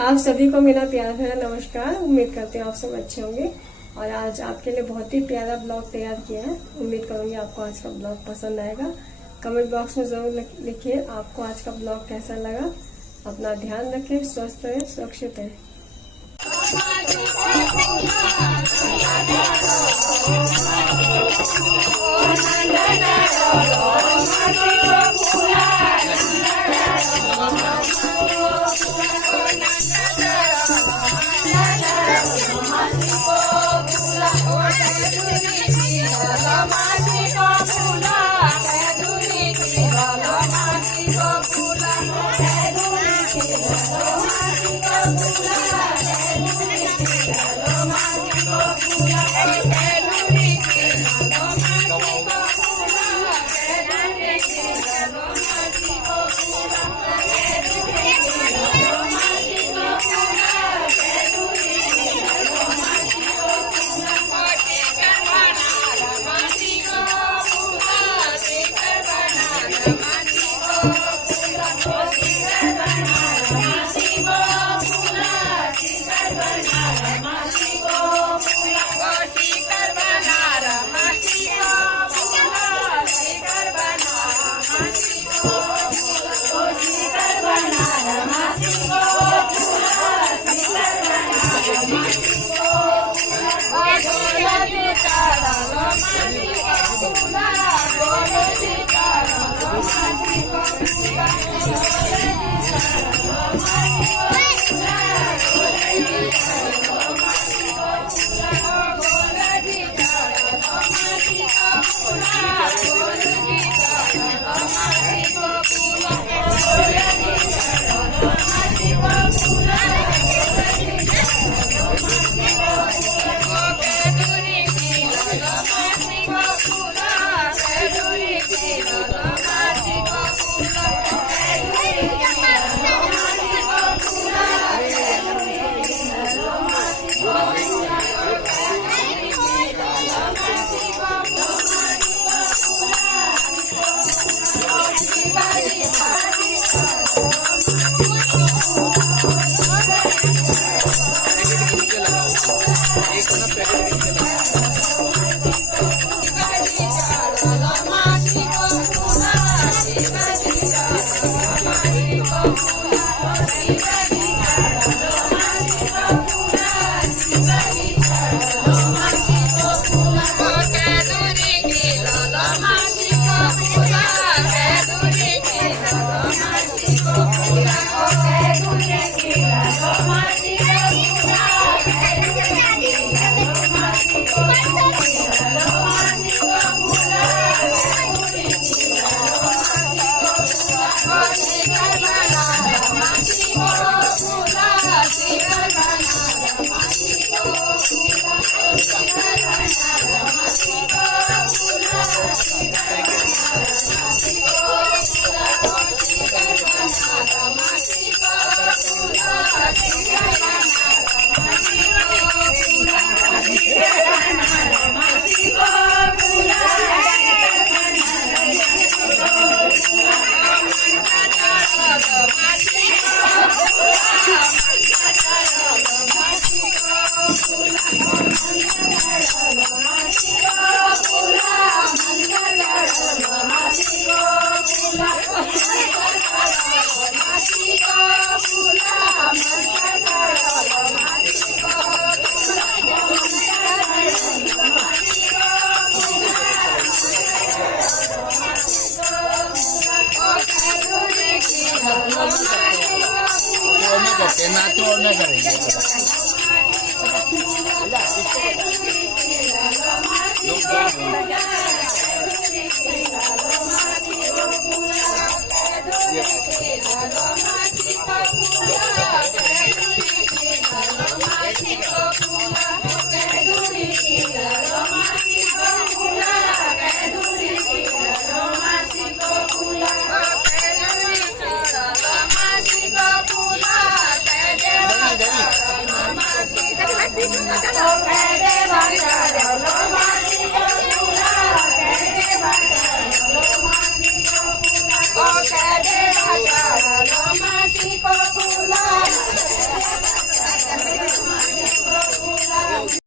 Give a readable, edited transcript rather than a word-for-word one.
आप सभी को मेरा प्यार भरा नमस्कार। उम्मीद करते हैं आप सब अच्छे होंगे और आज आपके लिए बहुत ही प्यारा ब्लॉग तैयार किया है। उम्मीद करूंगी आपको आज का ब्लॉग पसंद आएगा। कमेंट बॉक्स में जरूर लिखिए आपको आज का ब्लॉग कैसा लगा। अपना ध्यान रखें, स्वस्थ रहें, सुरक्षित रहें। ना तो और ना करेंगे।